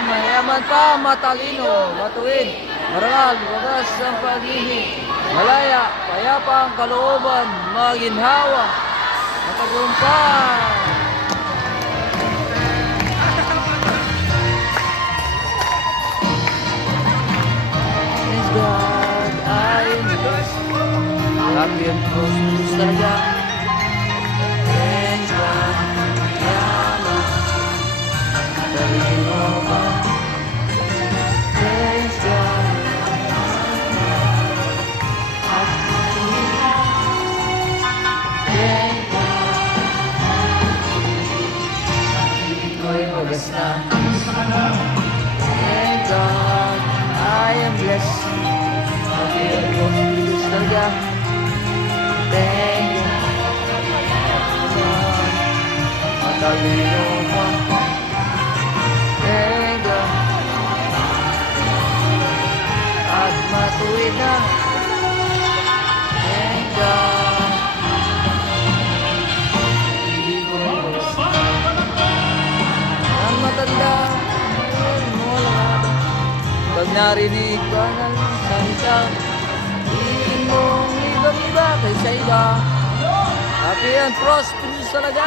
kalooban, mayaman pa, matalino, matuwid, marangal, wagas ang pag-ibig, malaya, payapa ang kalooban, maginhawa, matagumpay. Praise God, I am blessed, happy and prosperous talaga. Praise God, yaman, talino pa. Praise God, thank God, ako'y wagas na. Thank God, I am blessed, happy and prosperous talaga. Thank God, matalino pa. Thank God, at matuwid na. Thank God, ibig ko'y wagas na. Ang matanda, mo lang. Pag narinig ka ng salita, tingin mong ibang-iba kaysa iba. Happy and prosperous talaga.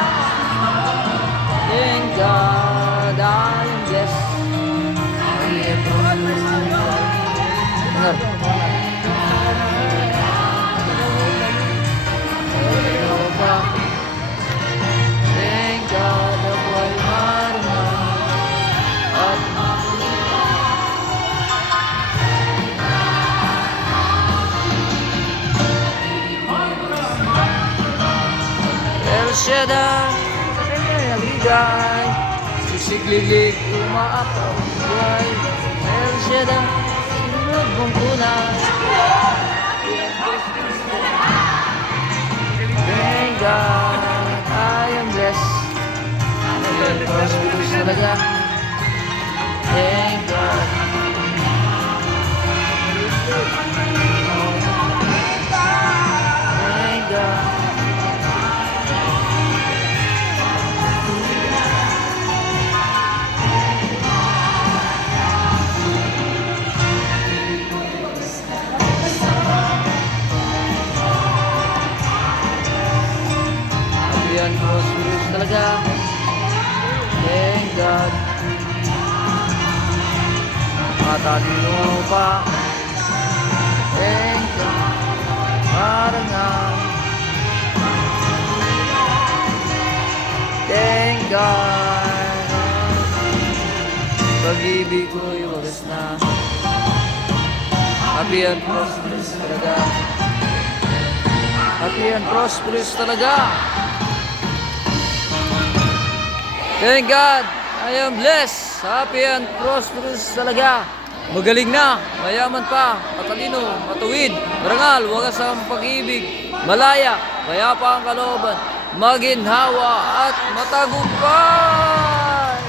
Thank God, I am blessed. Happy and prosperous talaga. Dengar. Ano ba? Thank God, ako'y marunong at El Shaddai, nagbigay, sisigliglig, umaakaw, buhay. El Shaddai, sinunod mong tunay. Thank God, I am blessed. Happy and prosperous talaga. Thank God. Thank God. Happy and prosperous talaga. Thank God. Matalino pa. Thank God. Marangal. Thank God. Pag-ibig ko'y wagas na. Happy and prosperous talaga. Happy and prosperous talaga. Thank God, I am blessed. Happy and prosperous talaga. Magaling na, mayaman pa, matalino, matuwid, marangal, wagas ang pag-ibig, malaya, mayapa ang kalooban, maginhawa at matagumpay.